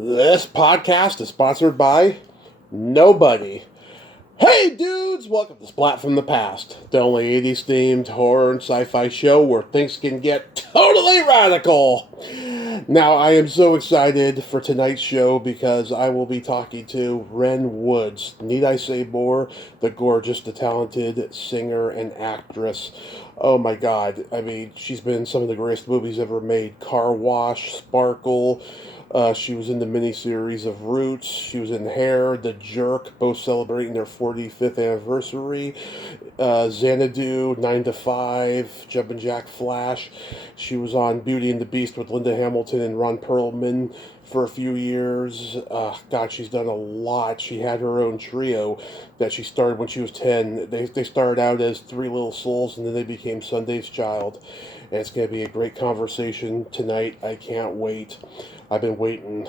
This podcast is sponsored by nobody. Hey dudes, welcome to Splat from the Past, the only 80s themed horror and sci-fi show where things can get totally radical. Now, I am so excited for tonight's show because I will be talking to Renn Woods. Need I say more? The gorgeous, the talented singer and actress. Oh my god, I mean, she's been in some of the greatest movies ever made. Car Wash, Sparkle. She was in the miniseries of Roots. She was in Hair, The Jerk, both celebrating their 45th anniversary. Xanadu, 9 to 5, Jumpin' Jack Flash. She was on Beauty and the Beast with Linda Hamilton and Ron Perlman for a few years. God, she's done a lot. She had her own trio that she started when she was 10. They started out as Three Little Souls, and then they became Sunday's Child. And it's going to be a great conversation tonight. I can't wait. I've been waiting,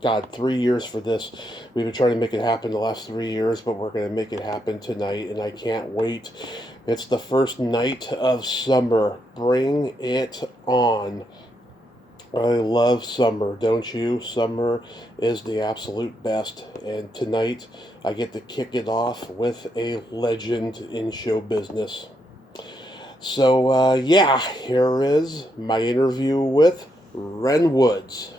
3 years for this. We've been trying to make it happen the last 3 years, but we're going to make it happen tonight, and I can't wait. It's the first night of summer. Bring it on. I love summer, don't you? Summer is the absolute best, and tonight I get to kick it off with a legend in show business. So, here is my interview with Renn Woods.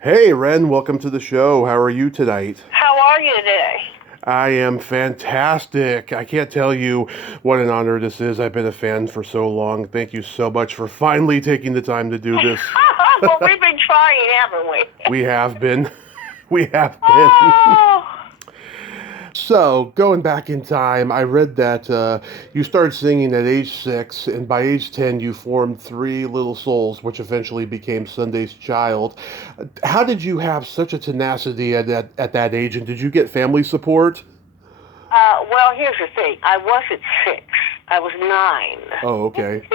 Hey, Renn, welcome to the show. How are you tonight? How are you today? I am fantastic. I can't tell you what an honor this is. I've been a fan for so long. Thank you so much for finally taking the time to do this. Well, we've been trying, haven't we? We have been. We have been. Oh. So, going back in time, I read that you started singing at age 6, and by age 10 you formed Three Little Souls, which eventually became Sunday's Child. How did you have such a tenacity at that age, and did you get family support? Well, here's the thing. I wasn't 6. I was 9. Oh, okay.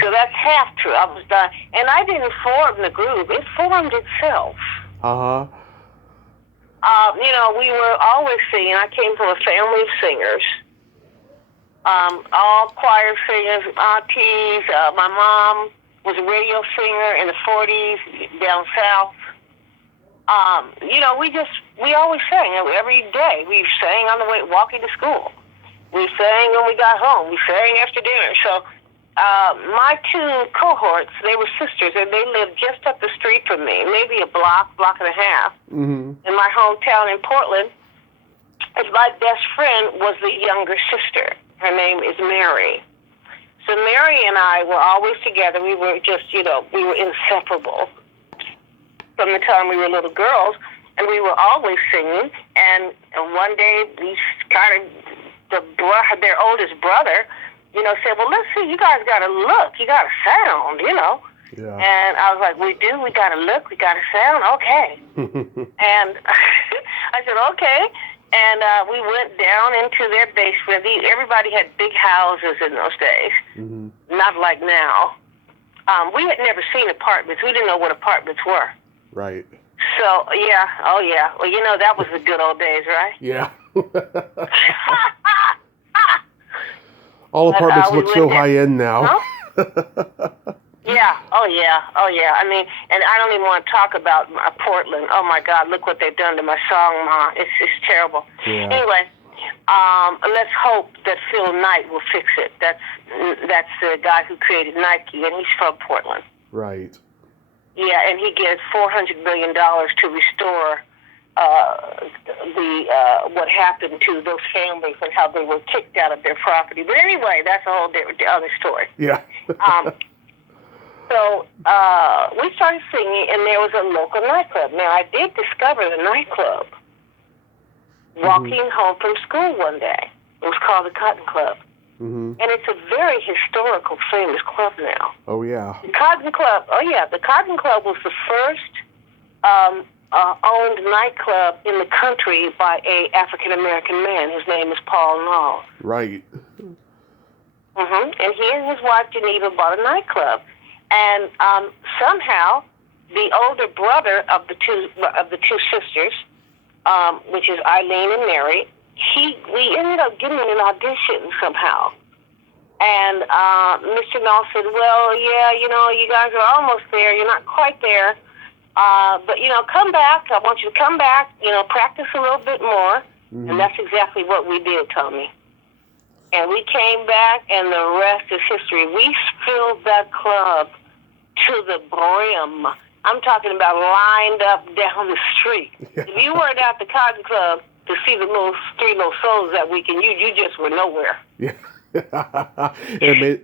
So that's half true. I was 9. And I didn't form the group. It formed itself. Uh-huh. We were always singing. I came from a family of singers. All choir singers, aunties. My mom was a radio singer in the 40s down south. We always sang every day. We sang on the way walking to school. We sang when we got home. We sang after dinner. So my 2 cohorts, they were sisters, and they lived just up the street from me, maybe a block and a half, in my hometown in Portland. And my best friend was the younger sister. Her name is Mary. So Mary and I were always together. We were just, we were inseparable from the time we were little girls, and we were always singing. And one day, we their oldest brother, said, well, let's see, you guys got to look. You got a sound, Yeah. And I was like, we do? We got to look? We got a sound? Okay. And I said, okay. And we went down into their basement. Everybody had big houses in those days, not like now. We had never seen apartments. We didn't know what apartments were. Right. So, yeah. Oh, yeah. Well, that was the good old days, right? Yeah. All apartments look so high-end now. Huh? Yeah. Oh, yeah. Oh, yeah. I mean, and I don't even want to talk about Portland. Oh, my God, look what they've done to my song, Ma. It's terrible. Yeah. Anyway, let's hope that Phil Knight will fix it. That's the guy who created Nike, and he's from Portland. Right. Yeah, and he gets $400 million to restore what happened to those families and how they were kicked out of their property. But anyway, that's a whole other story. Yeah. So we started singing, and there was a local nightclub. Now, I did discover the nightclub walking home from school one day. It was called the Cotton Club. And it's a very historical, famous club now. Oh, yeah. The Cotton Club, the Cotton Club was the first owned nightclub in the country by a African-American man. His name is Paul Nall. Right. And he and his wife, Geneva, bought a nightclub. And somehow, the older brother of the two sisters, which is Eileen and Mary, we ended up getting an audition somehow. And Mr. Null said, well, yeah, you guys are almost there. You're not quite there. But, come back. I want you to come back, practice a little bit more. Mm-hmm. And that's exactly what we did, Tommy. And we came back, and the rest is history. We filled that club to the brim. I'm talking about lined up down the street. Yeah. If you weren't at the Cotton Club to see the three little souls that weekend, you just were nowhere. Yeah. it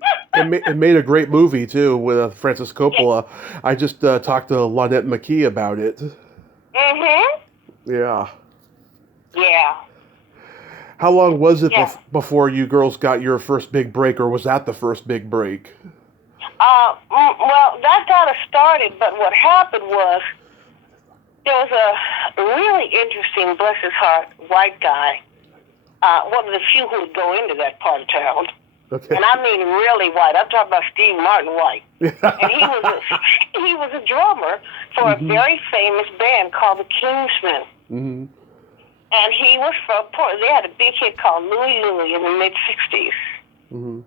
made a great movie too with Francis Coppola. I just talked to Lynette McKee about it. Mhm. Yeah. Yeah. How long was it before you girls got your first big break, or was that the first big break? Well, that got us started, but what happened was there was a really interesting, bless his heart, white guy. One of the few who would go into that part of town. Okay. And I mean really white. I'm talking about Steve Martin White. And he was a drummer for a very famous band called the Kingsmen. Mm-hmm. And he was from Portland. They had a big hit called Louie Louie in the mid-'60s. Mm-hmm.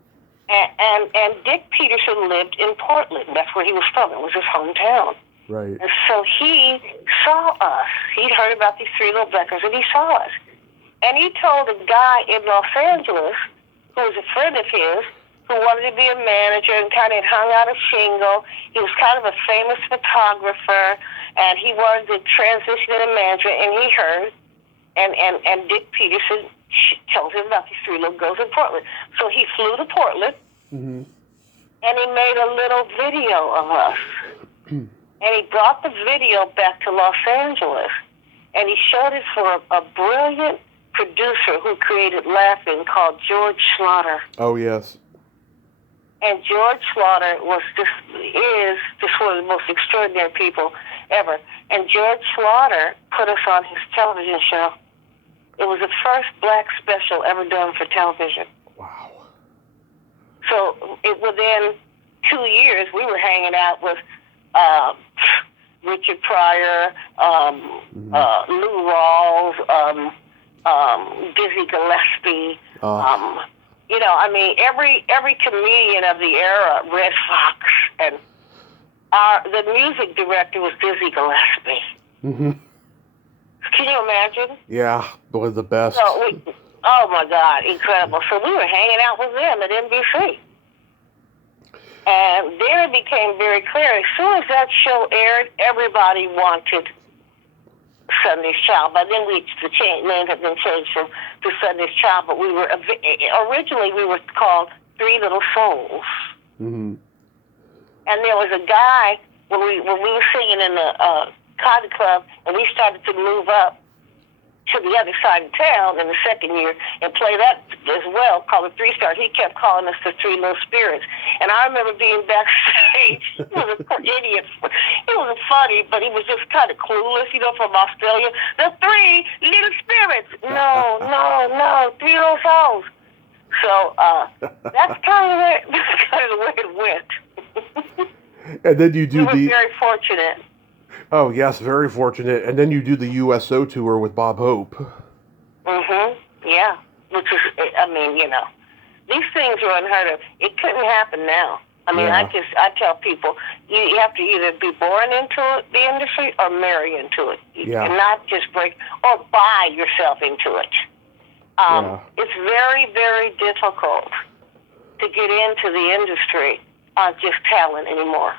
And Dick Peterson lived in Portland. That's where he was from. It was his hometown. Right. And so he saw us. He'd heard about these three little Beckers, and he saw us. And he told a guy in Los Angeles, who was a friend of his, who wanted to be a manager and kind of hung out a shingle. He was kind of a famous photographer, and he wanted to transition into management, and he heard, and Dick Peterson told him about these three little girls in Portland. So he flew to Portland, and he made a little video of us. And he brought the video back to Los Angeles, and he showed it for a brilliant producer who created Laughing called George Slaughter. Oh, yes. And George Slaughter is just one of the most extraordinary people ever. And George Slaughter put us on his television show. It was the first black special ever done for television. Wow. So within 2 years, we were hanging out with Richard Pryor, Lou Rawls, Dizzy Gillespie, every comedian of the era, Red Fox, and the music director was Dizzy Gillespie. Mm-hmm. Can you imagine? Yeah, one of the best. So oh my God, incredible. So we were hanging out with them at NBC. And then it became very clear, as soon as that show aired, everybody wanted Sunday's Child. By then, the name had been changed to Sunday's Child, but originally we were called Three Little Souls. Mm-hmm. And there was a guy, when we were singing in the Cotton Club, and we started to move up to the other side of town in the second year and play that as well, called the Three Stars. He kept calling us the Three Little Spirits. And I remember being backstage. He was a poor idiot. He wasn't funny, but he was just kind of clueless, from Australia. The Three Little Spirits. No, Three Little Souls. So that's kind of the way it went. And then you do we were very fortunate. Oh, yes, very fortunate. And then you do the USO tour with Bob Hope. Mm-hmm. Yeah. Which is, these things are unheard of. It couldn't happen now. I tell people, you have to either be born into the industry or marry into it. You cannot just break or buy yourself into it. It's very, very difficult to get into the industry on just talent anymore.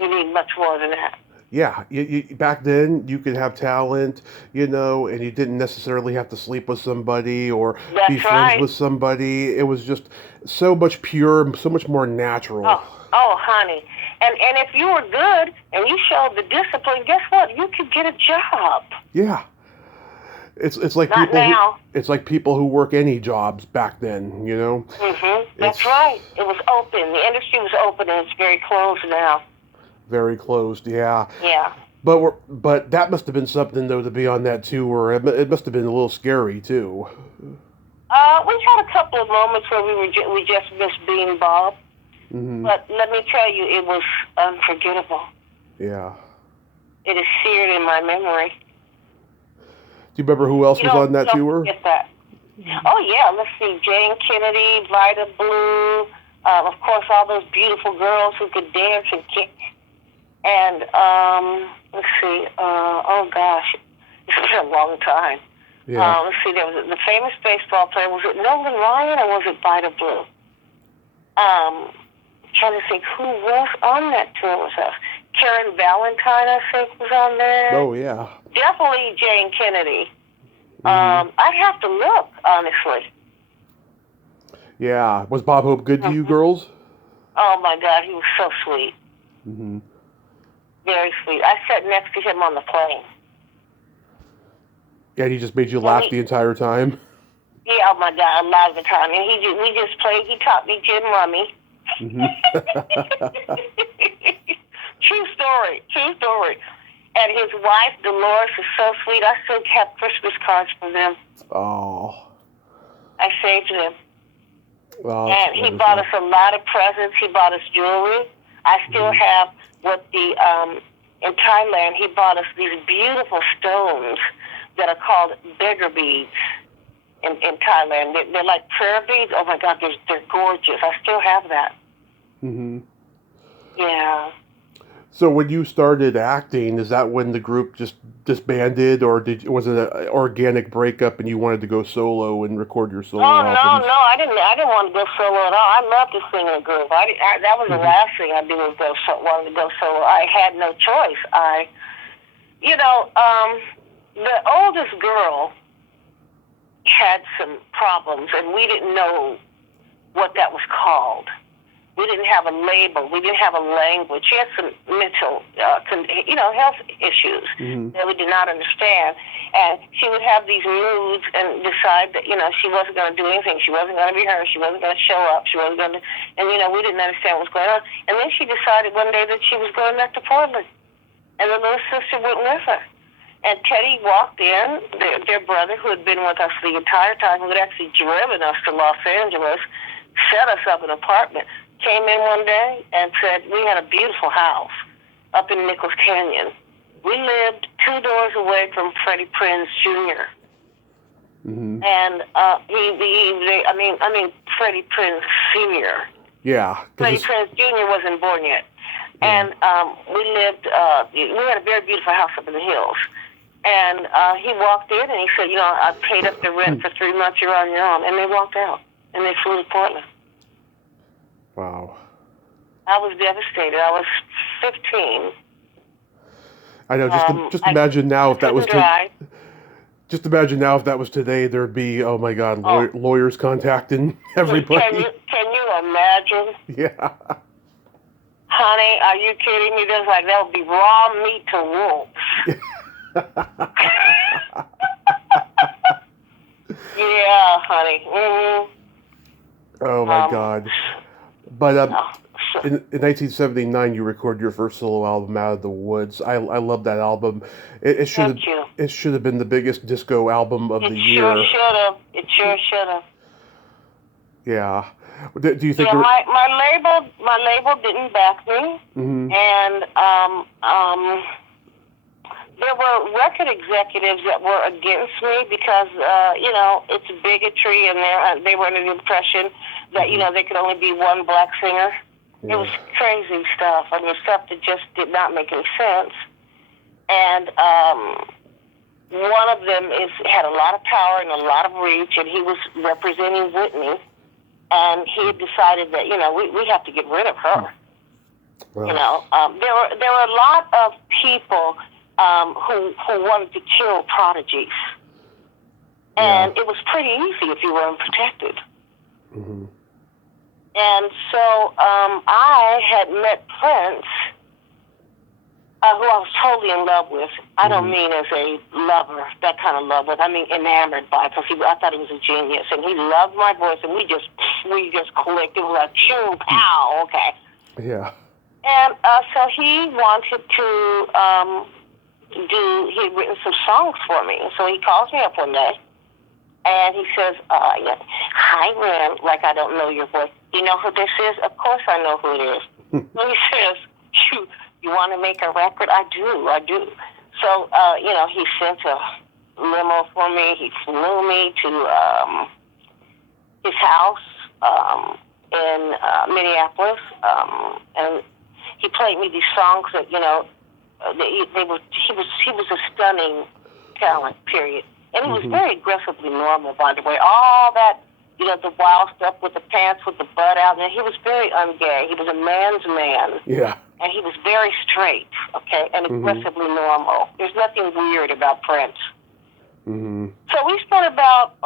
You need much more than that. Yeah, back then you could have talent, and you didn't necessarily have to sleep with somebody or be friends with somebody. It was just so much pure, so much more natural. Oh, honey. And if you were good and you showed the discipline, guess what? You could get a job. Yeah. It's like Not people now. It's like people who work any jobs back then, Mm-hmm. That's right. It was open. The industry was open, and it's very closed now. Very closed, yeah. Yeah. But that must have been something, though, to be on that tour. It must have been a little scary, too. We had a couple of moments where we just missed being Bob. Mm-hmm. But let me tell you, it was unforgettable. Yeah. It is seared in my memory. Do you remember who else was on that tour? Forget that. Oh, yeah. Let's see. Jane Kennedy, Vida Blue, Of course, all those beautiful girls who could dance and kick. And let's see. Oh gosh, it's been a long time. Yeah. Let's see. There was the famous baseball player. Was it Nolan Ryan or was it Vida Blue? Trying to think who was on that tour with us. Karen Valentine, I think, was on there. Oh yeah. Definitely Jane Kennedy. Mm-hmm. I'd have to look, honestly. Yeah. Was Bob Hope good to you girls? Oh my God, he was so sweet. Mm-hmm. Very sweet. I sat next to him on the plane. Yeah, he just made you laugh the entire time. Yeah, oh my God, a lot of the time. And we just played. He taught me Jim Rummy. Mm-hmm. True story. And his wife, Dolores, is so sweet. I still kept Christmas cards from them. Oh. I saved them. Oh, and he bought us a lot of presents. He bought us jewelry. I still have what in Thailand, he bought us these beautiful stones that are called beggar beads in Thailand. They're like prayer beads. Oh my God, they're gorgeous. I still have that. Mm-hmm. Yeah. So when you started acting, is that when the group just disbanded, or was it an organic breakup and you wanted to go solo and record your solo albums? No, I didn't want to go solo at all. I loved to sing in a group. That was the last thing I did was wanted to go solo. I had no choice. The oldest girl had some problems, and we didn't know what that was called. We didn't have a label. We didn't have a language. She had some mental, health issues that we did not understand. And she would have these moods and decide that, she wasn't going to do anything. She wasn't going to be her. She wasn't going to show up. She wasn't going to, and, we didn't understand what was going on. And then she decided one day that she was going back to Portland. And the little sister went with her. And Teddy walked in, their brother, who had been with us the entire time, who had actually driven us to Los Angeles, set us up an apartment, came in one day and said, we had a beautiful house up in Nichols Canyon. We lived 2 doors away from Freddie Prinze Jr. Mm-hmm. And Freddie Prinze Sr. Yeah. Freddie Prinze Jr. wasn't born yet. Yeah. And we lived, we had a very beautiful house up in the hills. And he walked in and he said, I paid up the rent for 3 months, you're on your own. And they walked out. And they flew to Portland. Wow. I was devastated. I was 15. I know. Just imagine now if that was just imagine now if that was today, there'd be, oh my God, lawyers contacting everybody. Can you imagine? Yeah. Honey, are you kidding me? That would be raw meat to wolves. Yeah, honey. Mm-hmm. Oh my God. But in 1979, you recorded your first solo album, Out of the Woods. I love that album. It should have been the biggest disco album of the year. It sure should have. Yeah. Do you think? Yeah, my label didn't back me, and there were record executives that were against me because it's bigotry, and they were under the impression that there could only be one black singer. Yeah. It was crazy stuff. Stuff that just did not make any sense. And one of them had a lot of power and a lot of reach, and he was representing Whitney. And he had decided that we have to get rid of her. Well. There were a lot of people who wanted to kill prodigies, and it was pretty easy if you were unprotected. Mm-hmm. And so I had met Prince, who I was totally in love with. I don't mean as a lover, that kind of love, but I mean enamored by, because I thought he was a genius, and he loved my voice, and we just clicked. It was like, choo, pow, okay. Yeah. And so he wanted to he had written some songs for me. So he calls me up one day, and he says, hi, Renn, like I don't know your voice. You know who this is? Of course I know who it is. So he says, you want to make a record? I do. So, he sent a limo for me. He flew me to his house in Minneapolis, and he played me these songs that he was a stunning talent, period. And he was very aggressively normal, by the way. All that, the wild stuff with the pants with the butt out, and he was very ungay. He was a man's man. Yeah. And he was very straight, okay, and aggressively normal. There's nothing weird about Prince. Mm-hmm. So we spent about,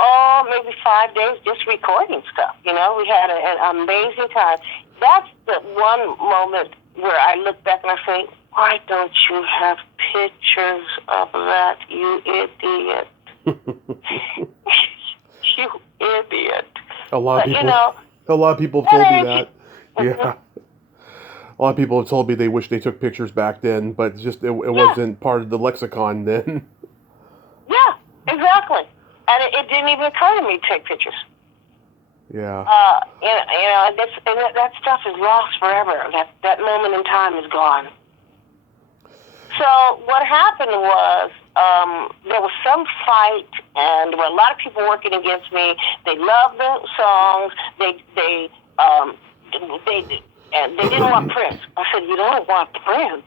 maybe 5 days just recording stuff, We had an amazing time. That's the one moment where I look back and I say, why don't you have pictures of that, you idiot? You idiot. A lot of people have told me that. Yeah. A lot of people have told me they wish they took pictures back then, but it wasn't part of the lexicon then. Yeah, exactly. And it didn't even occur to me to take pictures. Yeah. That stuff is lost forever. That moment in time is gone. So what happened was there was some fight, and there were a lot of people working against me. They loved the songs. They didn't want Prince. I said, you don't want Prince?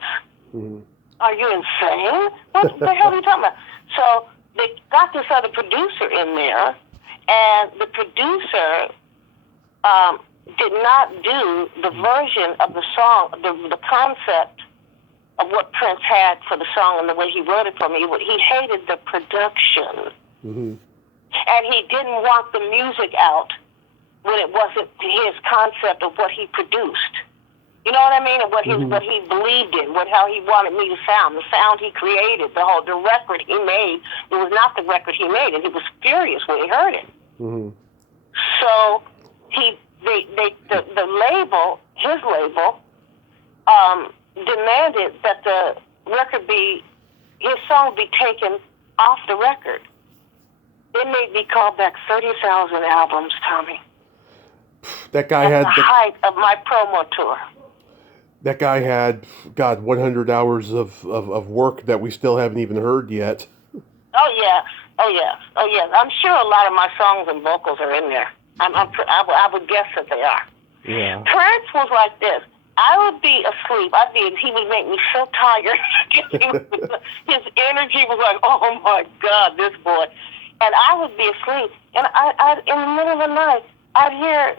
Mm-hmm. Are you insane? What the hell are you talking about? So they got this other producer in there, and the producer did not do the version of the song, the concept of what Prince had for the song and the way he wrote it for me. He hated the production. Mm-hmm. And he didn't want the music out when it wasn't his concept of what he produced. You know what I mean? And what he believed in, how he wanted me to sound, the sound he created, the record he made. It was not the record he made, and he was furious when he heard it. Mm-hmm. So the label, his label, demanded that the record his song be taken off the record. It made me call back 30,000 albums, Tommy. That guy had the height of my promo tour. That guy had, 100 hours of work that we still haven't even heard yet. Oh yes. I'm sure a lot of my songs and vocals are in there. I would guess that they are. Yeah. Prince was like this. I would be asleep. He would make me so tired. His energy was like, oh my God, this boy. And I would be asleep. And I in the middle of the night, I'd hear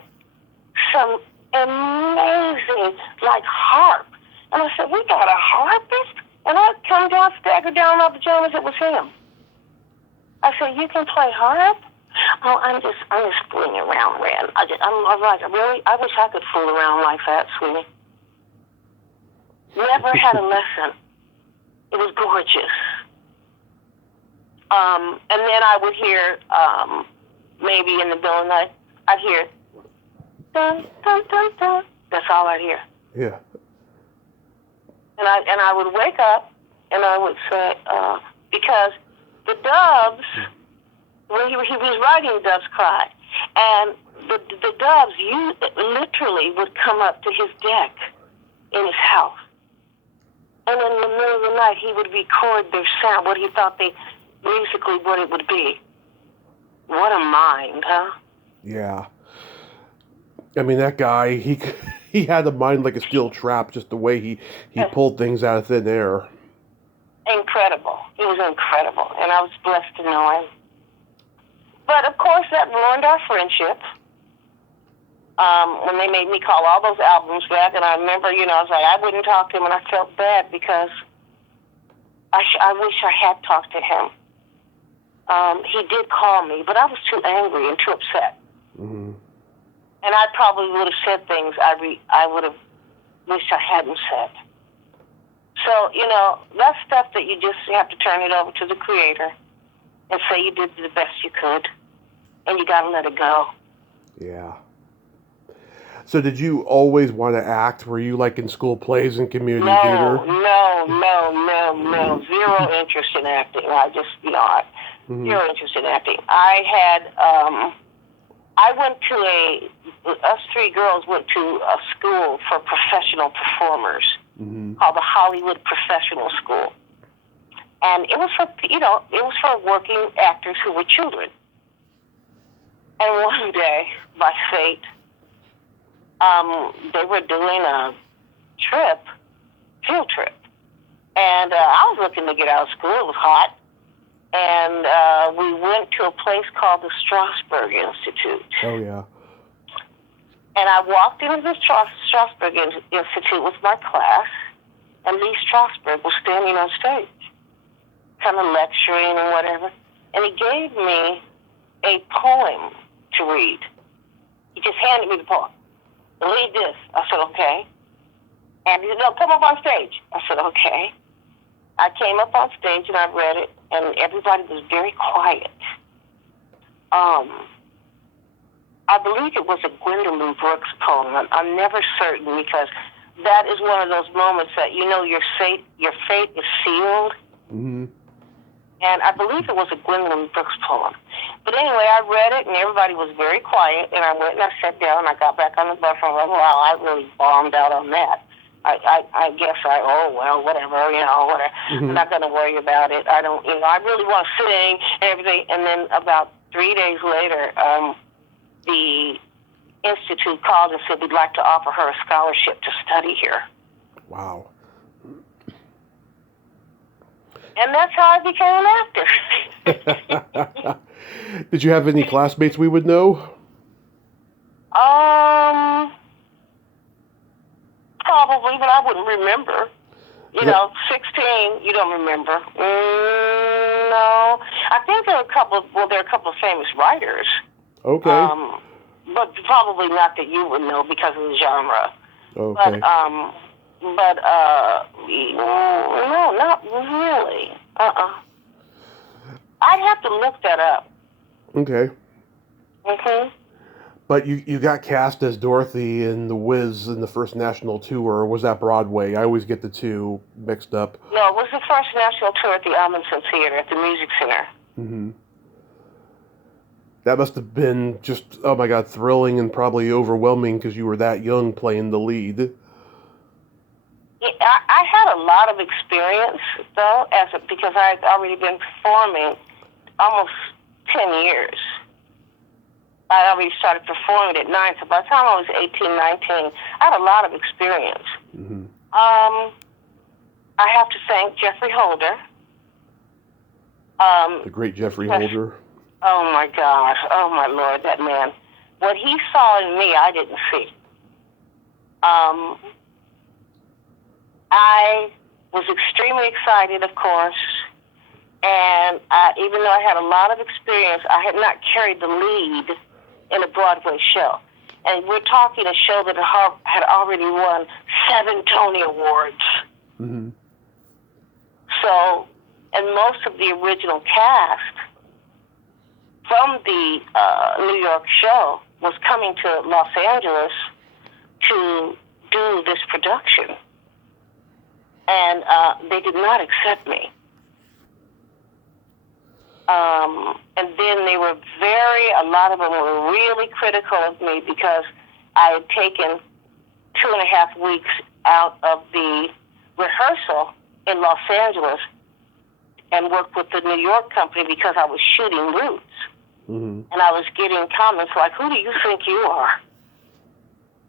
some amazing, harp. And I said, we got a harpist? And I'd come down, stagger down in my pajamas, it was him. I said, you can play harp? Oh, I'm just fooling around, Renn. I'm like, really? I wish I could fool around like that, sweetie. Never had a lesson. It was gorgeous. And then I would hear, maybe in the middle of the night, I'd hear, dun, dun, dun, dun. That's all I'd hear. Yeah. And I would wake up, and I would say, because the doves, when he was writing Doves Cry, and the doves literally would come up to his deck in his house. And in the middle of the night, he would record their sound, what he thought musically what it would be. What a mind, huh? Yeah. I mean, that guy, he had a mind like a steel trap, just the way he pulled things out of thin air. Incredible. It was incredible, and I was blessed to know him. But, of course, that ruined our friendship. When they made me call all those albums back, and I remember, I was like, I wouldn't talk to him, and I felt bad because I wish I had talked to him. He did call me, but I was too angry and too upset. Mm-hmm. And I probably would have said things I would have wished I hadn't said. So, that's stuff that you just have to turn it over to the Creator and say you did the best you could, and you got to let it go. Yeah. So did you always want to act? Were you in school plays and community theater? No. Zero interest in acting. I just, zero interest in acting. Us three girls went to a school for professional performers called the Hollywood Professional School. And it was for working actors who were children. And one day, by fate, they were doing a field trip. And I was looking to get out of school. It was hot. And we went to a place called the Strasberg Institute. Oh, yeah. And I walked into the Strasberg Institute with my class, and Lee Strasberg was standing on stage, kind of lecturing and whatever. And he gave me a poem to read. He just handed me the poem. Read this. I said, okay. And he said, no, come up on stage. I said, okay. I came up on stage and I read it, and everybody was very quiet. I believe it was a Gwendolyn Brooks poem. I'm never certain, because that is one of those moments that you know your fate is sealed. Mm-hmm. And I believe it was a Gwendolyn Brooks poem. But anyway, I read it, and everybody was very quiet, and I went and I sat down, and I got back on the bus, and I went, wow, I really bombed out on that. I guess whatever, whatever. Mm-hmm. I'm not going to worry about it. I don't, I really want to sing and everything. And then about 3 days later, the Institute called and said, we'd like to offer her a scholarship to study here. Wow. And that's how I became an actor. Did you have any classmates we would know? Probably, but I wouldn't remember. 16, you don't remember. No. I think there are a couple of famous writers. Okay. But probably not that you would know because of the genre. Okay. But no, not really. I'd have to look that up. Okay. Mm-hmm. But you got cast as Dorothy in The Wiz in the first national tour, or was that Broadway? I always get the two mixed up. No, it was the first national tour at the Amundsen Theater, at the Music Center. Mm-hmm. That must have been just, oh my God, thrilling and probably overwhelming because you were that young playing the lead. Yeah, I had a lot of experience, though, because I had already been performing almost 10 years. I already started performing at 9, so by the time I was 18, 19, I had a lot of experience. Mm-hmm. I have to thank Jeffrey Holder. The great Jeffrey Holder. Oh, my gosh. Oh, my Lord, that man. What he saw in me, I didn't see. I was extremely excited, of course, and even though I had a lot of experience, I had not carried the lead in a Broadway show. And we're talking a show that had already won 7 Tony Awards. Mm-hmm. So, and most of the original cast from the New York show was coming to Los Angeles to do this production. And they did not accept me. And then they were a lot of them were really critical of me because I had taken 2.5 weeks out of the rehearsal in Los Angeles and worked with the New York company because I was shooting Roots. Mm-hmm. And I was getting comments like, who do you think you are?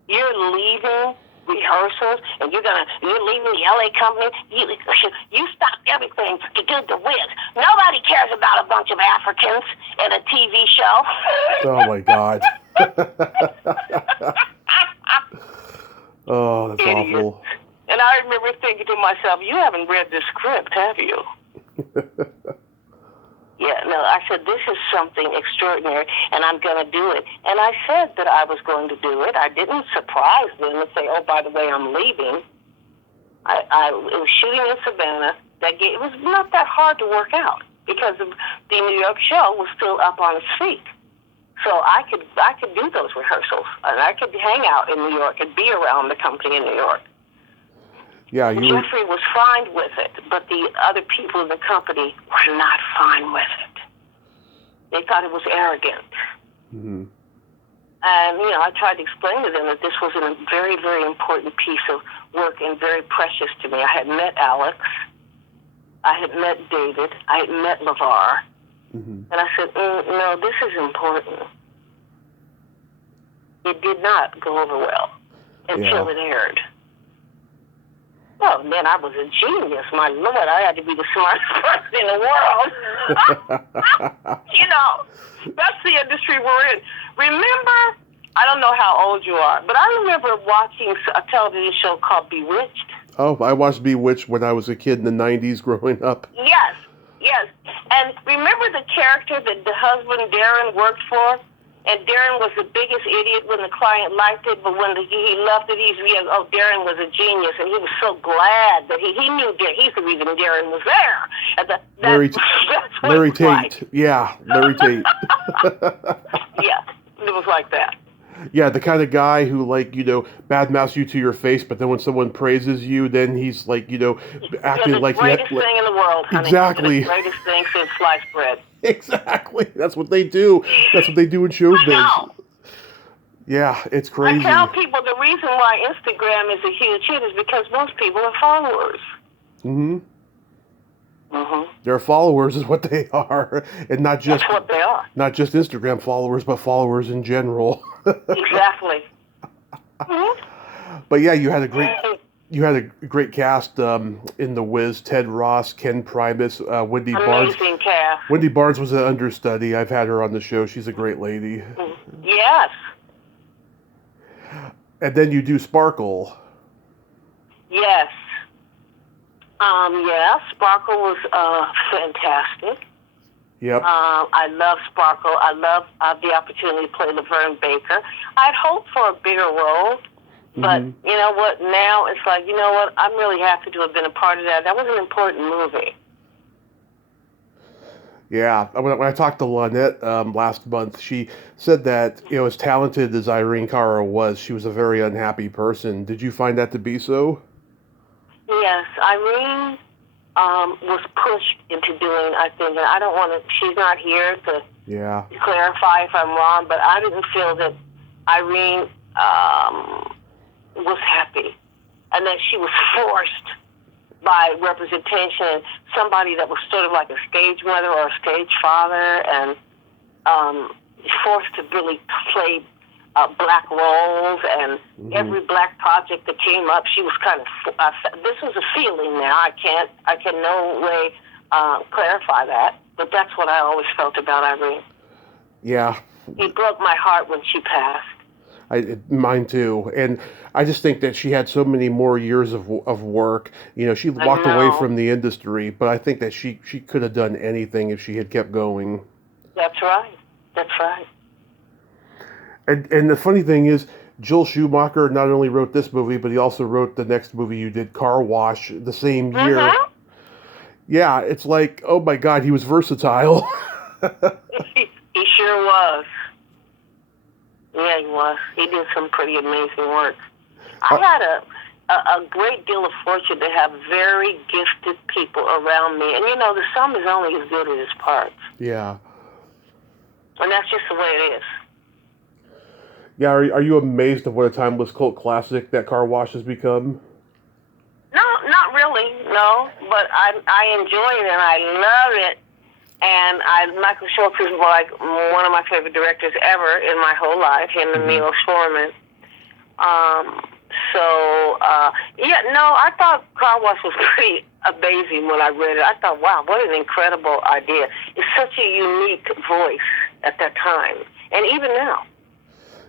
You're leaving rehearsals and you're leaving the LA company. You stopped everything to do The Wiz. Nobody cares about a bunch of Africans in a TV show. Oh my God. Oh, that's Idiot. awful. And I remember thinking to myself, you haven't read the script, have you? Yeah, no, I said, this is something extraordinary, and I'm going to do it. And I said that I was going to do it. I didn't surprise them and say, oh, by the way, I'm leaving. I was shooting in Savannah. It was not that hard to work out because the New York show was still up on its feet. So I could do those rehearsals, and I could hang out in New York and be around the company in New York. Yeah, Jeffrey was fine with it, but the other people in the company were not fine with it. They thought it was arrogant. Mm-hmm. And, I tried to explain to them that this was a very, very important piece of work and very precious to me. I had met Alex. I had met David. I had met LeVar. Mm-hmm. And I said, no, this is important. It did not go over well. until it aired. Well, then I was a genius. My Lord, I had to be the smartest person in the world. That's the industry we're in. Remember, I don't know how old you are, but I remember watching a television show called Bewitched. Oh, I watched Bewitched when I was a kid in the 90s growing up. Yes. And remember the character that the husband, Darren, worked for? And Darren was the biggest idiot when the client liked it, but when he loved it, Darren was a genius, and he was so glad that he knew that he's the reason Darren was there. And Larry Tate. Like. Yeah, Larry Tate. Yeah, it was like that. Yeah, the kind of guy who, badmouths you to your face, but then when someone praises you, then he's acting like the greatest thing in the world, honey. Exactly. The greatest thing since sliced bread. Exactly. That's what they do. That's what they do in showbiz. Yeah, it's crazy. I tell people the reason why Instagram is a huge hit is because most people are followers. Mm-hmm. Their followers is what they are, and not just that's what they are. Not just Instagram followers, but followers in general. Exactly. But yeah, you had a great cast in The Wiz. Ted Ross, Ken Primus, Wendy Barnes. Amazing cast. Wendy Barnes was an understudy. I've had her on the show. She's a great lady. Yes. And then you do Sparkle. Yes. Sparkle was fantastic. Yep. I love Sparkle. I love the opportunity to play Laverne Baker. I'd hoped for a bigger role, but you know what? Now it's like, you know what? I'm really happy to have been a part of that. That was an important movie. Yeah. When I talked to Lynette last month, she said that, as talented as Irene Cara was, she was a very unhappy person. Did you find that to be so? Yes, Irene was pushed into doing, I think, and I don't want to, she's not here to clarify if I'm wrong, but I didn't feel that Irene was happy and that she was forced by representation, somebody that was sort of like a stage mother or a stage father, and forced to really play black roles, and every black project that came up, she was kind of. This was a feeling. Now I can no way clarify that, but that's what I always felt about Irene. Yeah. It broke my heart when she passed. Mine too, and I just think that she had so many more years of work. She walked away from the industry, but I think that she could have done anything if she had kept going. That's right. That's right. And the funny thing is, Joel Schumacher not only wrote this movie, but he also wrote the next movie you did, Car Wash, the same year. Yeah, it's like, oh my God, he was versatile. He sure was. Yeah, he was. He did some pretty amazing work. I had a great deal of fortune to have very gifted people around me. And, the sum is only as good as its parts. Yeah. And that's just the way it is. Yeah, are you amazed at what a timeless cult classic that Car Wash has become? No, not really, no. But I enjoy it and I love it. And Michael Schultz is like one of my favorite directors ever in my whole life, him and Milos Forman. I thought Car Wash was pretty amazing when I read it. I thought, wow, what an incredible idea. It's such a unique voice at that time, and even now.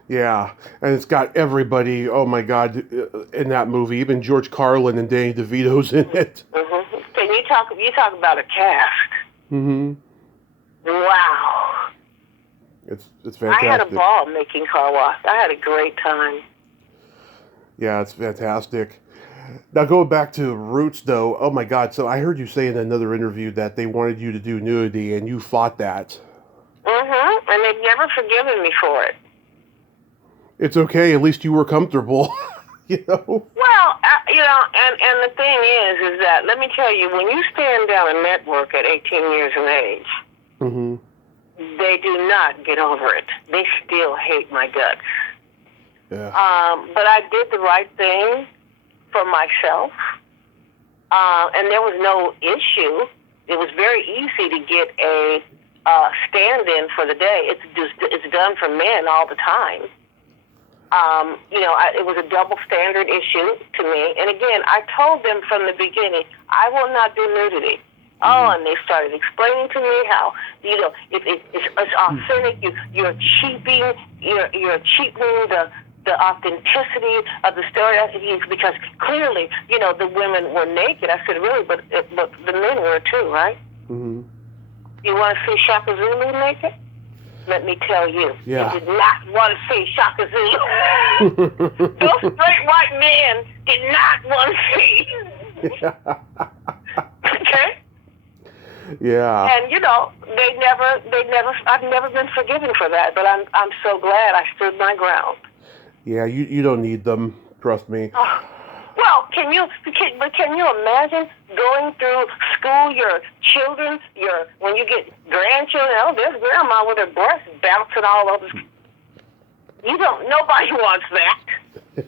Yeah, and it's got everybody, oh my God, in that movie. Even George Carlin and Danny DeVito's in it. Can you talk about a cast? Wow. It's fantastic. I had a ball making Car Wash. I had a great time. Yeah, it's fantastic. Now, going back to Roots, though, oh my God, so I heard you say in another interview that they wanted you to do nudity, and you fought that. And they've never forgiven me for it. It's okay, at least you were comfortable, Well, and the thing is that, let me tell you, when you stand down a network at 18 years of age, they do not get over it. They still hate my guts. Yeah. But I did the right thing for myself, and there was no issue. It was very easy to get a stand-in for the day. It's done for men all the time. It was a double standard issue to me. And again, I told them from the beginning, I will not do nudity. Oh, and they started explaining to me how, it's authentic. You're cheapening the authenticity of the story. I said, because clearly, the women were naked. I said, really, but the men were too, right? Mm-hmm. You want to see Shaka Zulu naked? Let me tell you, yeah. You did not want to see Shaka Zulu. Those straight white men did not want to see. Okay? Yeah. And I've never been forgiven for that, but I'm so glad I stood my ground. Yeah, you don't need them, trust me. Well, can you imagine going through school, your children, when you get grandchildren, there's grandma with her breasts bouncing all over. Nobody wants that.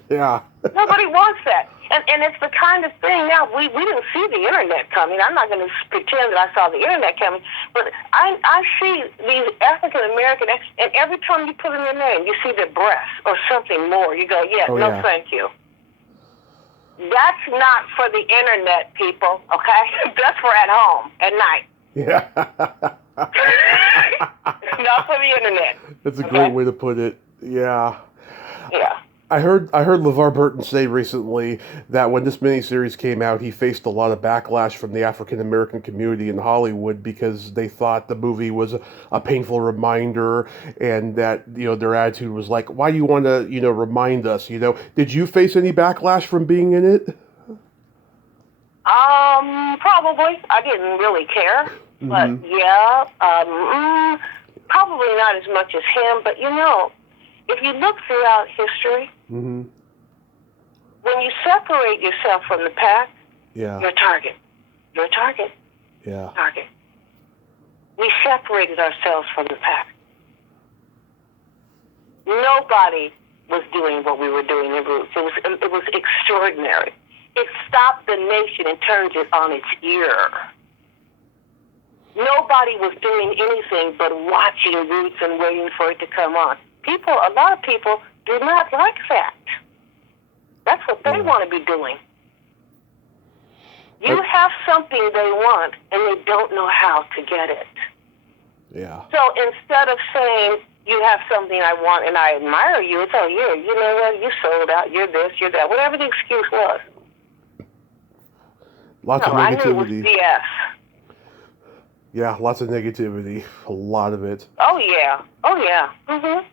Yeah. Nobody wants that. And it's the kind of thing now, we didn't see the internet coming. I'm not going to pretend that I saw the internet coming, but I see these African American, and every time you put in their name, you see their breasts or something more. You go, no, thank you. That's not for the internet, people, okay? That's for at home, at night. Yeah. Not for the internet. That's a great way to put it. Yeah. Yeah. I heard LeVar Burton say recently that when this miniseries came out, he faced a lot of backlash from the African American community in Hollywood because they thought the movie was a painful reminder, and that their attitude was like, "Why do you want to remind us?" Did you face any backlash from being in it? Probably. I didn't really care, but yeah, probably not as much as him. But if you look throughout history, when you separate yourself from the pack, you're a target. You're a target. Yeah. Target. We separated ourselves from the pack. Nobody was doing what we were doing in Roots. It was extraordinary. It stopped the nation and turned it on its ear. Nobody was doing anything but watching Roots and waiting for it to come on. A lot of people do not like that. That's what they want to be doing. You have something they want, and they don't know how to get it. Yeah. So instead of saying, you have something I want and I admire you, it's, you know what, you sold out, you're this, you're that, whatever the excuse was. Lots of negativity. I knew it was BS. Yeah, lots of negativity. A lot of it. Oh, yeah. Mm-hmm.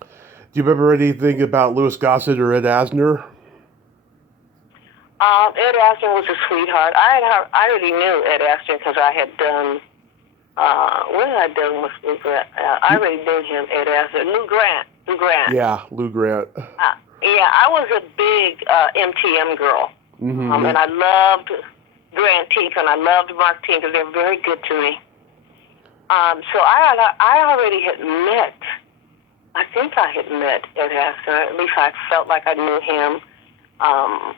Do you remember anything about Louis Gossett or Ed Asner? Ed Asner was a sweetheart. I already knew Ed Asner because I had done, what had I done with Lou Grant? I already knew him, Ed Asner. Lou Grant. Yeah, Lou Grant. I was a big MTM girl. Mm-hmm. And I loved Grant Teague and I loved Mark Teague because they were very good to me. So I already had met, I think I had met Ed Asner. At least I felt like I knew him. I'll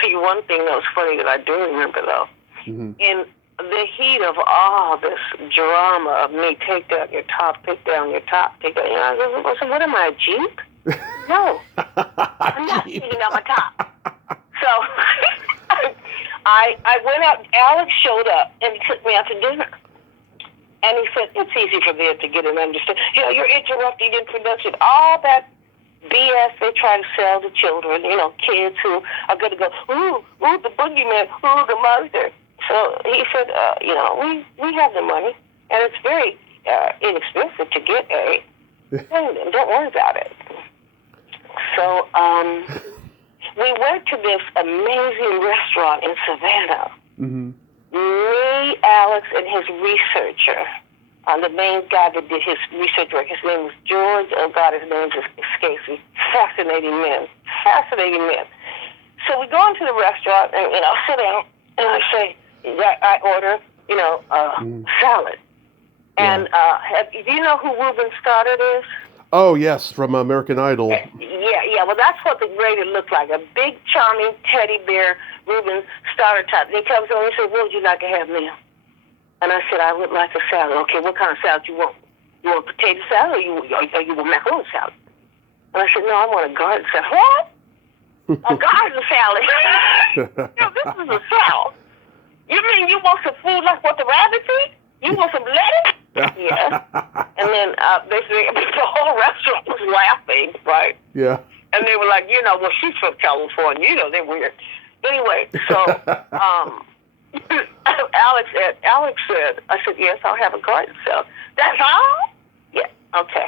tell you one thing that was funny that I do remember, though. Mm-hmm. In the heat of all this drama of me, take down your top, take down your top, take down, I said, what am I, a Jeep? No, I'm not taking down my top. So I went out, Alex showed up, and he took me out to dinner. And he said, it's easy for them to get an understanding. You're interrupting in production. All that BS they try to sell to children, kids who are going to go, ooh, the boogeyman, ooh, the monster. So he said, we have the money, and it's very inexpensive to get a, and don't worry about it. So we went to this amazing restaurant in Savannah. Mm-hmm. Me, Alex, and his researcher, the main guy that did his research work, his name was George. Oh, God, his name just escapes me. Fascinating men. So we go into the restaurant, and sit down, and I say, I order, salad. And do you know who Ruben Stoddard is? Oh, yes, from American Idol. Yeah. Well, that's what the grader looked like. A big, charming teddy bear, Ruben Stoddard type. And he comes over and he said, what would you like to have, ma'am? And I said, I would like a salad. Okay, what kind of salad you want? You want potato salad or you want macaroni salad? And I said, no, I want a garden salad. What? A garden salad? No, this is a salad. You mean you want some food like what the rabbits eat? You want some lettuce? Yeah. And then basically the whole restaurant was laughing, right? Yeah. And they were like, well, she's from California. They're weird. Anyway, so Alex said, I said, yes, I'll have a garden salad. That's all? Yeah. Okay.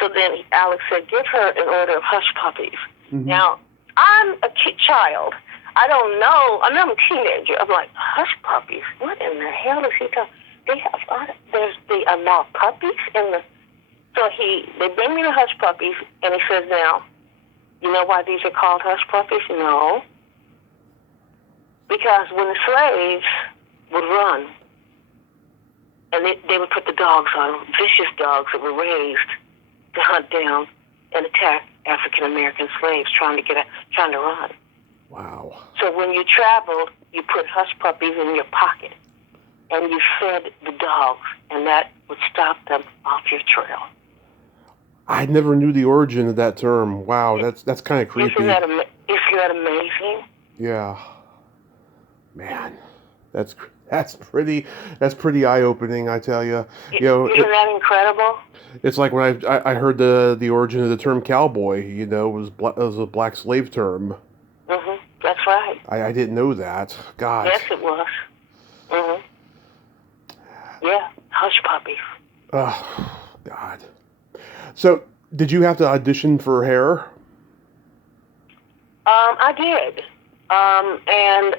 So then Alex said, give her an order of hush puppies. Mm-hmm. Now, I'm a child. I don't know. I'm a teenager. I'm like, hush puppies? What in the hell is he talking? They are now puppies in the. So they bring me the hush puppies, and he says, now, you know why these are called hush puppies? No. Because when the slaves would run, and they would put the dogs on them, vicious dogs that were raised to hunt down and attack African American slaves trying to run. Wow. So when you traveled, you put hush puppies in your pocket, and you fed the dogs, and that would stop them off your trail. I never knew the origin of that term. Wow, that's kind of creepy. Isn't that amazing? Yeah. Man, that's pretty eye-opening, I tell you. Isn't that incredible? It's like when I heard the origin of the term cowboy. It was a black slave term. Mhm. That's right. I didn't know that. God. Yes, it was. Mhm. Yeah, hush puppies. Oh, God. So, did you have to audition for Hair? I did. And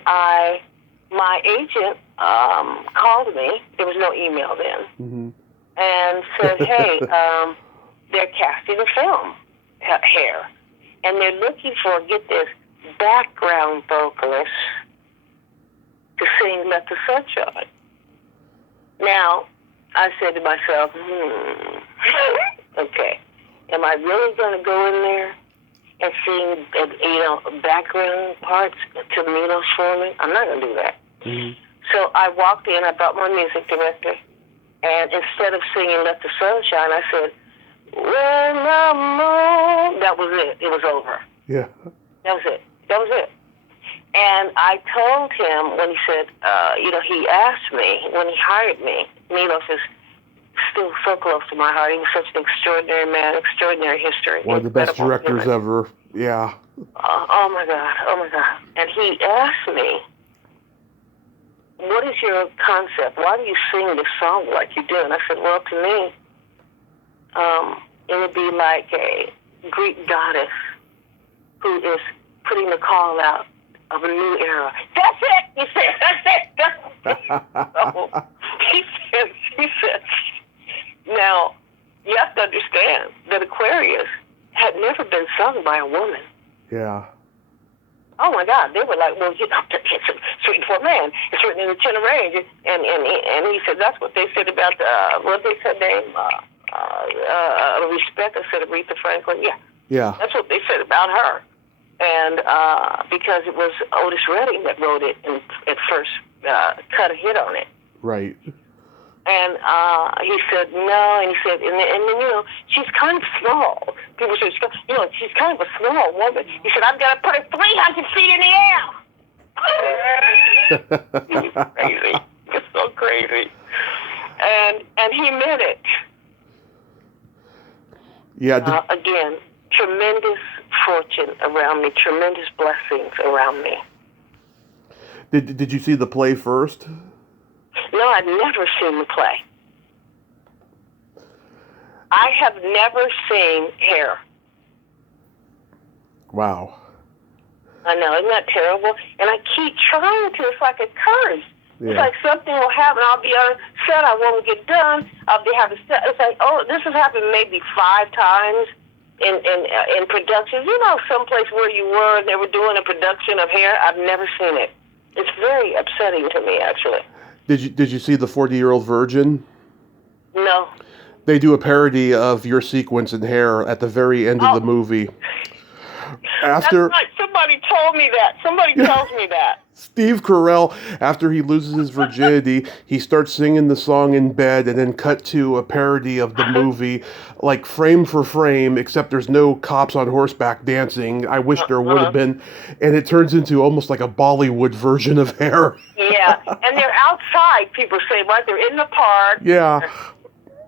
my agent called me. There was no email then. Mm-hmm. And said, hey, they're casting a film, Hair. And they're looking for, get this, background vocalist to sing Let the Sun Shine. Now, I said to myself, okay, am I really going to go in there and sing, background parts to Milos for me? I'm not going to do that. Mm-hmm. So I walked in, I brought my music director, and instead of singing Let the Sun Shine, I said, when the moon, that was it. It was over. Yeah. That was it. And I told him when he said, he asked me, when he hired me, Milos is still so close to my heart. He was such an extraordinary man, extraordinary history. One of the best directors ever. Yeah. Oh my God. And he asked me, what is your concept? Why do you sing this song like you do? And I said, well, to me, it would be like a Greek goddess who is putting the call out of a new era. That's it! He said, that's it! So, he said, now, you have to understand that Aquarius had never been sung by a woman. Yeah. Oh my God, they were like, well, it's written for a man. It's written in the tenor range. And he said, that's what they said about, what they said name? Respect. I said Aretha Franklin. Yeah. That's what they said about her. And because it was Otis Redding that wrote it and at first cut a hit on it. Right. And he said, no, and he said, and then, she's kind of small. People said, she's kind of a small woman. He said, I'm going to put her 300 feet in the air. It's crazy. It's so crazy. And he meant it. Yeah. Again, tremendous fortune around me, tremendous blessings around me. Did you see the play first? No, I've never seen the play. I have never seen Hair. Wow. I know, isn't that terrible? And I keep trying to. It's like a curse. Yeah. It's like something will happen. I'll be on set. I won't get done. I'll be having set. It's like, this has happened maybe 5 times in productions. Someplace where you were and they were doing a production of Hair. I've never seen it. It's very upsetting to me, actually. Did you see the 40-Year-Old Virgin? No. They do a parody of your sequence in Hair at the very end of the movie. That's right. Somebody told me that. Somebody tells me that. Steve Carell, after he loses his virginity, he starts singing the song in bed and then cut to a parody of the movie, like frame for frame, except there's no cops on horseback dancing. I wish there would have been. And it turns into almost like a Bollywood version of Hair. Yeah, and they're outside, people say, right? They're in the park. Yeah.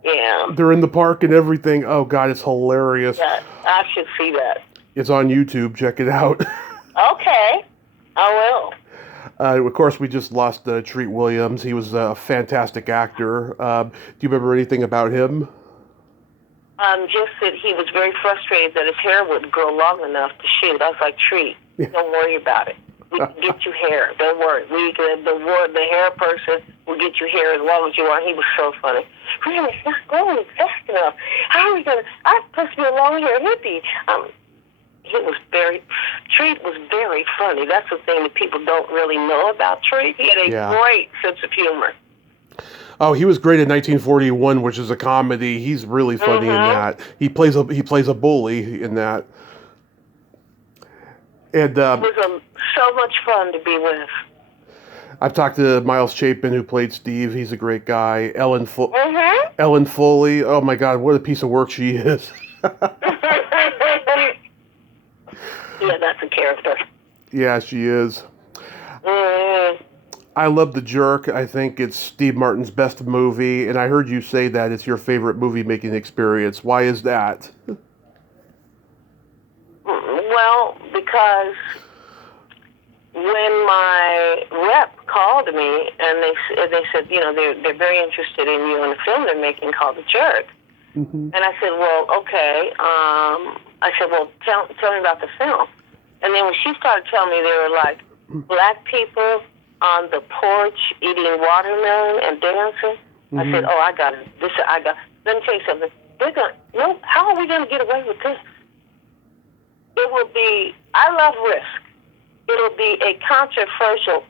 Yeah. They're in the park and everything. Oh, God, it's hilarious. Yeah, I should see that. It's on YouTube. Check it out. Okay. I will. Of course, we just lost Treat Williams. He was a fantastic actor. Do you remember anything about him? Just that he was very frustrated that his hair wouldn't grow long enough to shoot. I was like, Treat, don't worry about it. We can get you hair. Don't worry. The hair person will get you hair as long as you want. He was so funny. Really, it's not growing fast enough. How are we going to... I'm supposed to be a long-haired hippie. Treat was very funny. That's the thing that people don't really know about Treat. He had a great sense of humor. Oh, he was great in 1941, which is a comedy. He's really funny in that. He plays a bully in that. And it was so much fun to be with. I've talked to Miles Chapin, who played Steve. He's a great guy. Ellen Foley. Oh my God, what a piece of work she is. Yeah, that's a character. Yeah, she is. I love The Jerk. I think it's Steve Martin's best movie, and I heard you say that it's your favorite movie-making experience. Why is that? Well, because when my rep called me and they said, they're very interested in you in a film they're making called The Jerk. Mm-hmm. And I said, well, okay. I said, well, tell me about the film. And then when she started telling me there were like black people on the porch eating watermelon and dancing, I said, oh, I got it. Let me tell you something. How are we going to get away with this? It will be, I love risk. It'll be a controversial,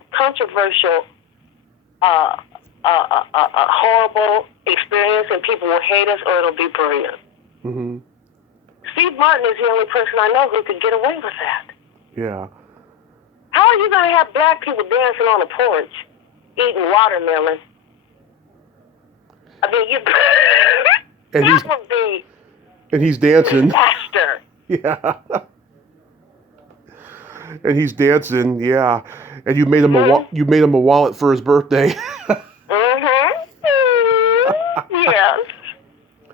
horrible experience, and people will hate us, or it'll be brilliant. Mm-hmm. Steve Martin is the only person I know who could get away with that. Yeah. How are you going to have black people dancing on a porch, eating watermelon? I mean, that would be. And he's dancing. Disaster. Yeah. And he's dancing, yeah. And you made him a wallet for his birthday. Yes.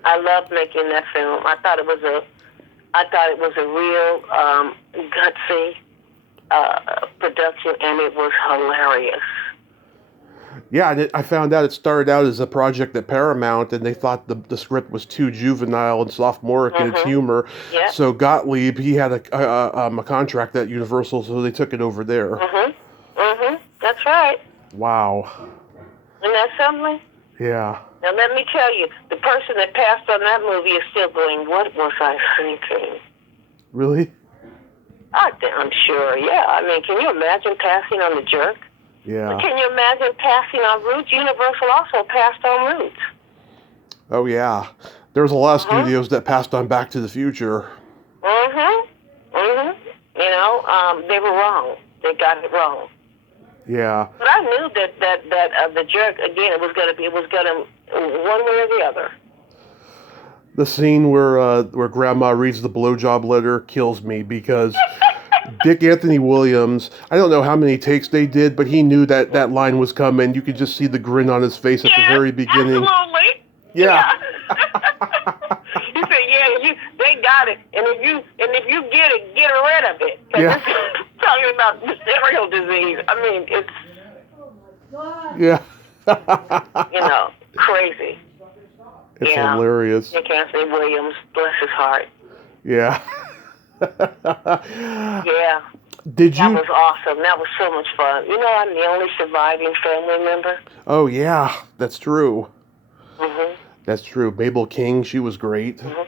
I loved making that film. I thought it was a real gutsy production, and it was hilarious. Yeah, and I found out it started out as a project at Paramount, and they thought the script was too juvenile and sophomoric in its humor. Yep. So Gottlieb, he had a contract at Universal, so they took it over there. That's right. Wow. Isn't that something? Yeah. Now let me tell you, the person that passed on that movie is still going, what was I thinking? Really? I'm sure, yeah. I mean, can you imagine passing on The Jerk? Yeah. Can you imagine passing on Roots? Universal also passed on Roots. Oh, yeah. There was a lot of studios that passed on Back to the Future. They were wrong. They got it wrong. Yeah. But I knew that The Jerk, again, it was going to one way or the other. The scene where Grandma reads the blowjob letter kills me because Dick Anthony Williams, I don't know how many takes they did, but he knew that line was coming. You could just see the grin on his face at the very beginning. Absolutely. Yeah. He said, they got it. And if you get it, get rid of it. Yeah. This is talking about venereal disease. I mean, it's... Yeah. Crazy. It's hilarious. Dick Anthony Williams, bless his heart. Yeah. Yeah. That was awesome. That was so much fun. I'm the only surviving family member. Oh, yeah. That's true. Mm-hmm. That's true. Mabel King, she was great. Mm-hmm.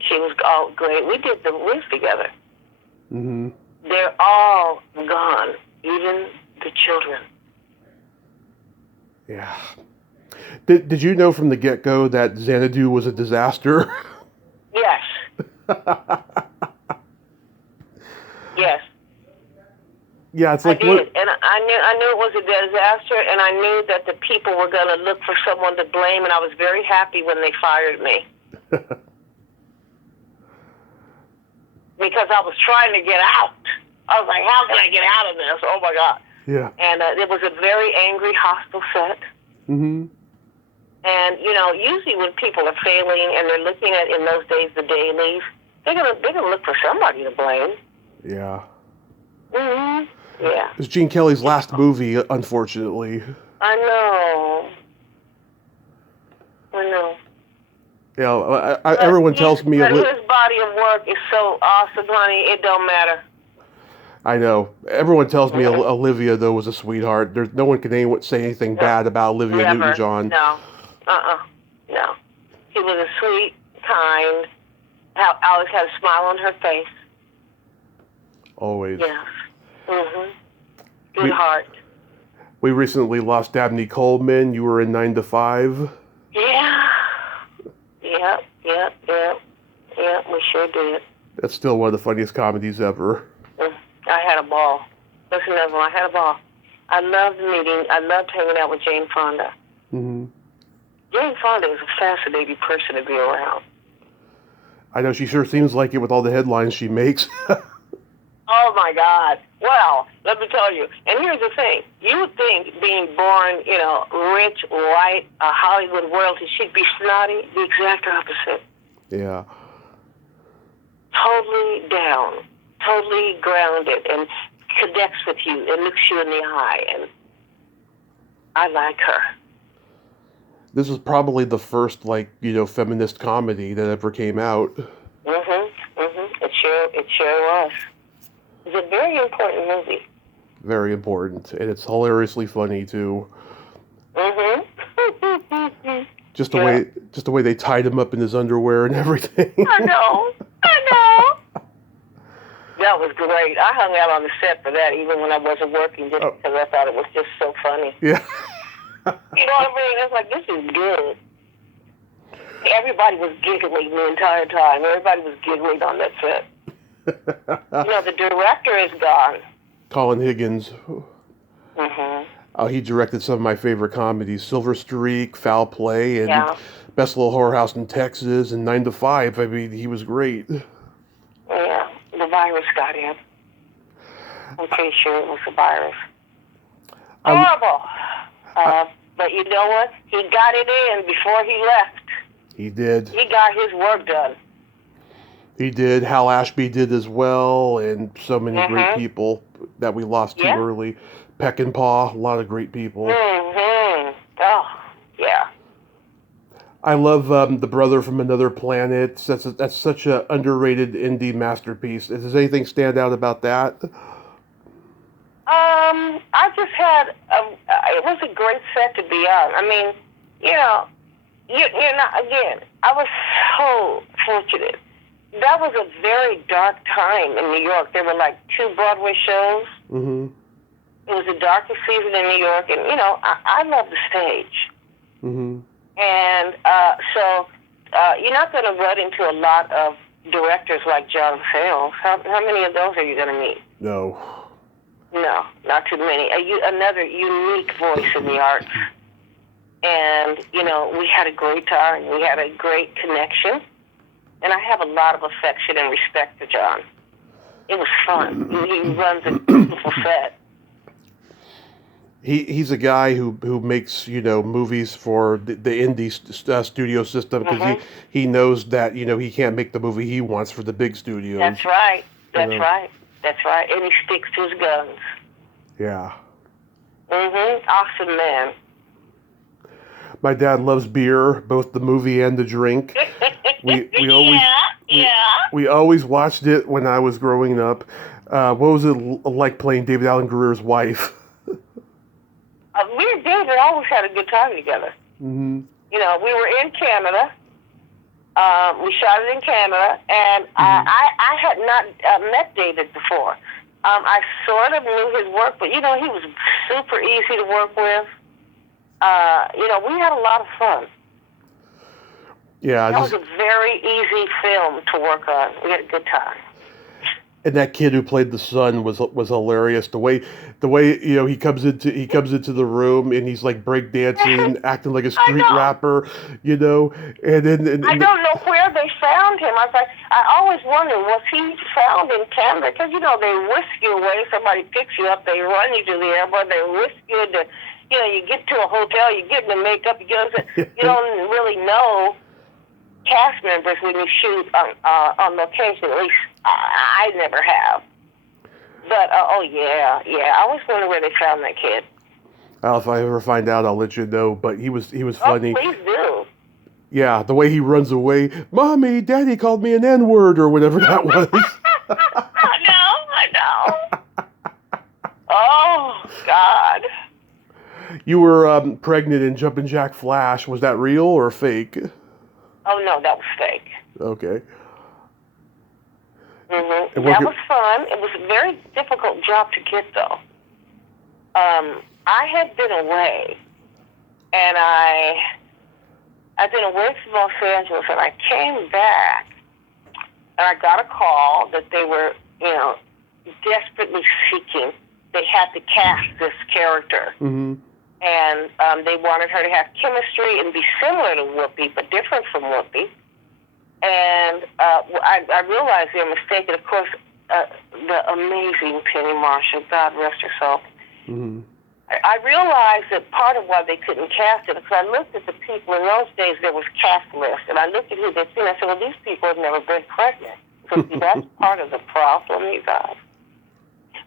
She was all great. We did the Wiz together. Mm-hmm. They're all gone, even the children. Yeah. Did you know from the get-go that Xanadu was a disaster? Yes. Yes. Yeah, it's I like did, what? and I knew it was a disaster, and I knew that the people were going to look for someone to blame, and I was very happy when they fired me because I was trying to get out. I was like, how can I get out of this? Oh my God! Yeah. And it was a very angry, hostile set. Mm-hmm. And usually when people are failing and they're looking at in those days the dailies, they're gonna look for somebody to blame. Yeah. Mhm. Yeah. It's Gene Kelly's last movie, unfortunately. I know. I know. Yeah, everyone tells me. But his body of work is so awesome, honey. It don't matter. I know. Everyone tells me Mhm. Olivia, though, was a sweetheart. There's no one can say anything bad about Olivia Never. Newton-John. No. No. She was a sweet, kind. Always had a smile on her face. Always. Yes. Mhm. Good heart. We recently lost Dabney Coleman. You were in 9 to 5. Yeah. Yep, we sure did. That's still one of the funniest comedies ever. I had a ball. Listen, Evelyn, I had a ball. I loved hanging out with Jane Fonda. Mm-hmm. Jane Fonda is a fascinating person to be around. I know, she sure seems like it with all the headlines she makes. Oh, my God. Well, let me tell you. And here's the thing. You would think being born, rich, white, Hollywood royalty, she'd be snotty. The exact opposite. Yeah. Totally down. Totally grounded and connects with you and looks you in the eye. And I like her. This is probably the first, feminist comedy that ever came out. It sure was. It's a very important movie. Very important. And it's hilariously funny, too. Just the way they tied him up in his underwear and everything. I know. That was great. I hung out on the set for that, even when I wasn't working, just because I thought it was just so funny. Yeah. You know what I mean? It's like, this is good. Everybody was giggling the entire time. Everybody was giggling on that set. The director is gone. Colin Higgins. Mm-hmm. Oh, he directed some of my favorite comedies: Silver Streak, Foul Play, and Best Little Whorehouse in Texas, and 9 to 5. I mean, he was great. Yeah, the virus got him. I'm pretty sure it was the virus. Horrible. But you know what? He got it in before he left. He did. He got his work done. He did. Hal Ashby did as well, and so many great people that we lost too early. Peckinpah, a lot of great people. Mm-hmm. Oh, yeah. I love The Brother from Another Planet. That's such an underrated indie masterpiece. Does anything stand out about that? I just had it was a great set to be on. I mean, you're not, again, I was so fortunate. That was a very dark time in New York. There were like 2 Broadway shows. Mm-hmm. It was the darkest season in New York, and I love the stage. Mm-hmm. And so you're not going to run into a lot of directors like John Sayles. How many of those are you going to meet? No, not too many. Another unique voice in the arts. And we had a great time. We had a great connection, and I have a lot of affection and respect for John. It was fun. He runs a beautiful set. He's a guy who makes movies for the indie studio system because he knows that he can't make the movie he wants for the big studios. That's right. That's right. And he sticks to his guns. Yeah. Awesome man. My dad loves beer, both the movie and the drink. We always watched it when I was growing up. What was it like playing David Alan Grier's wife? Me and David always had a good time together. Mm-hmm. We were in Canada. We shot it in Canada, and I had not met David before. I sort of knew his work, but he was super easy to work with. We had a lot of fun. Yeah, that was a very easy film to work on. We had a good time. And that kid who played the son was hilarious. The way he comes into the room and he's like breakdancing, acting like a I street know. rapper, and then I don't know where they found him. I was like, I always wondered, was he found in Canada? Because, they whisk you away. Somebody picks you up. They run you to the airport. They whisk you to, you get to a hotel. You get in the makeup. You don't really know cast members when you shoot on location. At least I never have. But, I always wonder where they found that kid. if I ever find out, I'll let you know. But he was funny. Oh, please do. Yeah, the way he runs away, Mommy, Daddy called me an N-word or whatever that was. I know. Oh, God. You were pregnant in Jumpin' Jack Flash. Was that real or fake? Oh, no, that was fake. Okay. Mm-hmm. That was fun. It was a very difficult job to get, though. I had been away, and I'd been away from Los Angeles, and I came back, and I got a call that they were, desperately seeking. They had to cast this character. Mm-hmm. And they wanted her to have chemistry and be similar to Whoopi, but different from Whoopi. And I realized their mistake. And, of course, the amazing Penny Marshall, God rest her soul. Mm-hmm. I realized that part of why they couldn't cast it, because I looked at the people. In those days, there was cast lists. And I looked at who they'd seen. I said, well, these people have never been pregnant. So, see, that's part of the problem, you guys.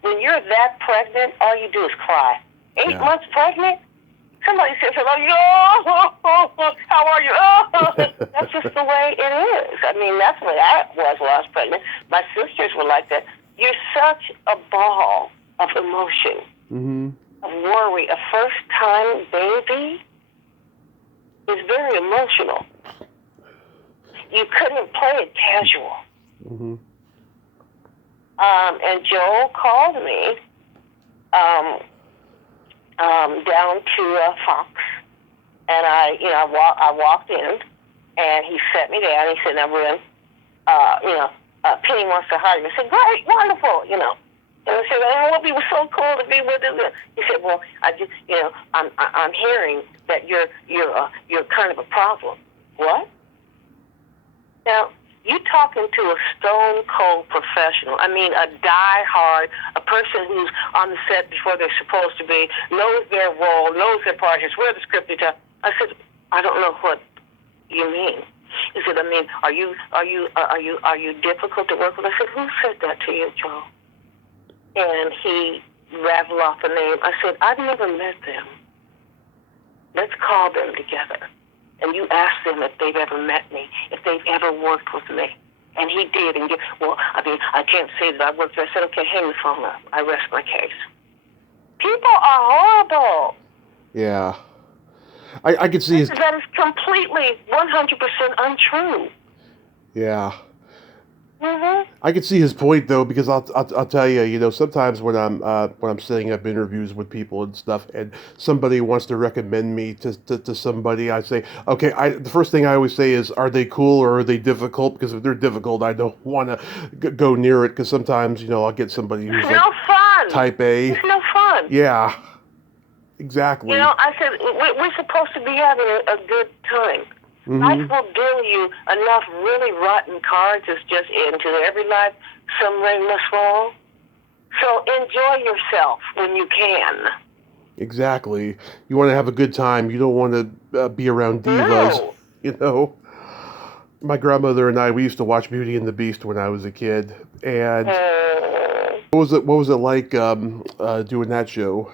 When you're that pregnant, all you do is cry. 8 months pregnant? Somebody says, hello, how are you? That's just the way it is. I mean, that's the way I was when I was pregnant. My sisters were like that. You're such a ball of emotion, mm-hmm. of worry. A first-time baby is very emotional. You couldn't play it casual. Mm-hmm. And Joel called me down to Fox, and I walked in, and he set me down. He said, "Now, Renn, Penny wants to hire you." I said, "Great, wonderful, And I said, "Oh, Whoopi was so cool to be with him." He said, "Well, I just, I'm hearing that you're kind of a problem." What? Now, you talking to a stone-cold professional. I mean, a die-hard, a person who's on the set before they're supposed to be, knows their role, knows their part, has read the script. I said, I don't know what you mean. He said, I mean, are you difficult to work with? I said, who said that to you, Joe? And he rattled off a name. I said, I've never met them. Let's call them together. And you ask them if they've ever met me, if they've ever worked with me. And he did. And I can't say that I worked there. I said, okay, hang the phone up. I rest my case. People are horrible. Yeah. I could see that is completely 100% untrue. Yeah. Mm-hmm. I can see his point though, because I'll tell you, sometimes when I'm setting up interviews with people and stuff, and somebody wants to recommend me to somebody, I say, okay, the first thing I always say is, are they cool or are they difficult? Because if they're difficult, I don't want to go near it, because sometimes I'll get somebody who's no fun. Type A. It's no fun. Yeah, exactly. I said we're supposed to be having a good time. Mm-hmm. Life will deal you enough really rotten cards. It's just into every life some rain must fall. So enjoy yourself when you can. Exactly. You want to have a good time. You don't want to be around divas. No. My grandmother and I, we used to watch Beauty and the Beast when I was a kid. And what was it like doing that show?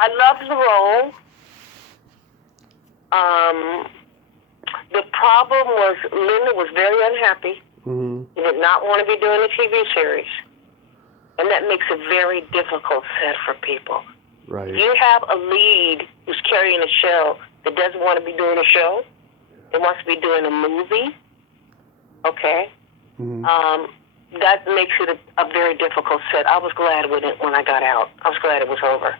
I loved the role. The problem was Linda was very unhappy. Mm-hmm. She did not want to be doing a TV series. And that makes a very difficult set for people. Right. You have a lead who's carrying a show that doesn't want to be doing a show. It wants to be doing a movie. Okay? Mm-hmm. That makes it a very difficult set. I was glad when I got out. I was glad it was over.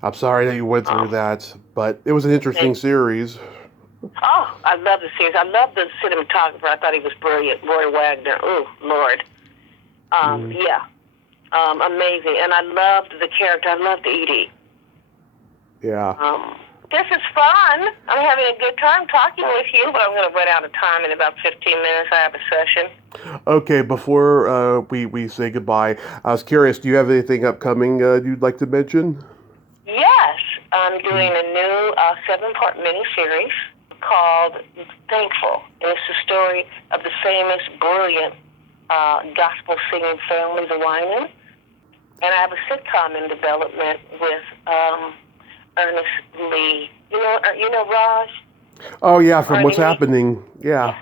I'm sorry that you went through that, but it was an interesting series. Oh, I love the series. I love the cinematographer. I thought he was brilliant. Roy Wagner. Oh, Lord. Yeah. Amazing. And I loved the character. I loved Edie. Yeah. This is fun. I'm having a good time talking with you, but I'm going to run out of time in about 15 minutes. I have a session. Okay, before we say goodbye, I was curious, do you have anything upcoming you'd like to mention? Yes. I'm doing a new 7-part miniseries called Thankful. And it's the story of the famous, brilliant gospel singing family, the Winans. And I have a sitcom in development with Ernest Lee. You know Raj? Oh, yeah, from Ernie What's Lee? Happening. Yeah.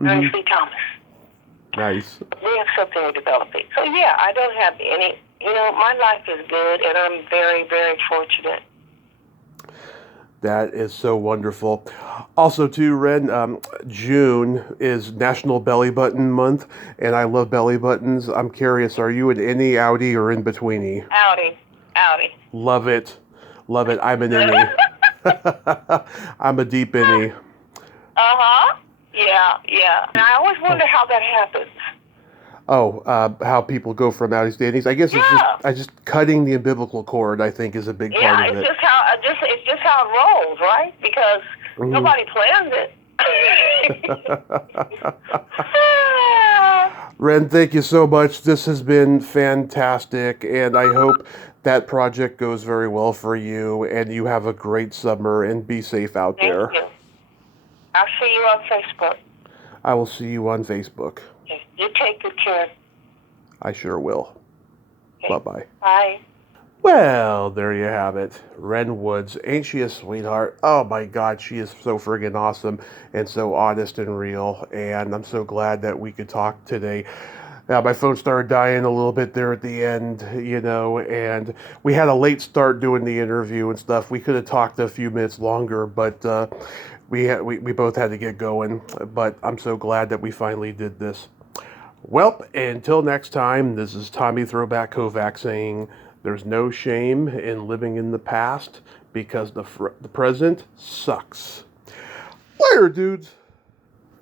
Ernest Lee Thomas. Nice. We have something we're developing. So, yeah, I don't have any, my life is good, and I'm very, very fortunate. That is so wonderful. Also, too, Ren, June is National Belly Button Month, and I love belly buttons. I'm curious, are you an innie, outie, or in betweenie? Outie. Love it. Love it. I'm an innie. I'm a deep innie. Yeah. And I always wonder how that happens. Oh, how people go from outies to innies. I guess it's just cutting the umbilical cord, I think, is a big part of it. Yeah, it's just how it rolls, right? Because nobody plans it. Ren, thank you so much. This has been fantastic, and I hope that project goes very well for you, and you have a great summer, and be safe out there. Thank you. I'll see you on Facebook. I will see you on Facebook. Okay. You take good care. I sure will. Okay. Bye-bye. Bye. Well, there you have it. Renn Woods. Ain't she a sweetheart? Oh my God, she is so friggin' awesome and so honest and real. And I'm so glad that we could talk today. My phone started dying a little bit there at the end, and we had a late start doing the interview and stuff. We could have talked a few minutes longer, but we both had to get going. But I'm so glad that we finally did this. Well, until next time, this is Tommy Throwback Kovac saying, there's no shame in living in the past because the present sucks. Later, dudes.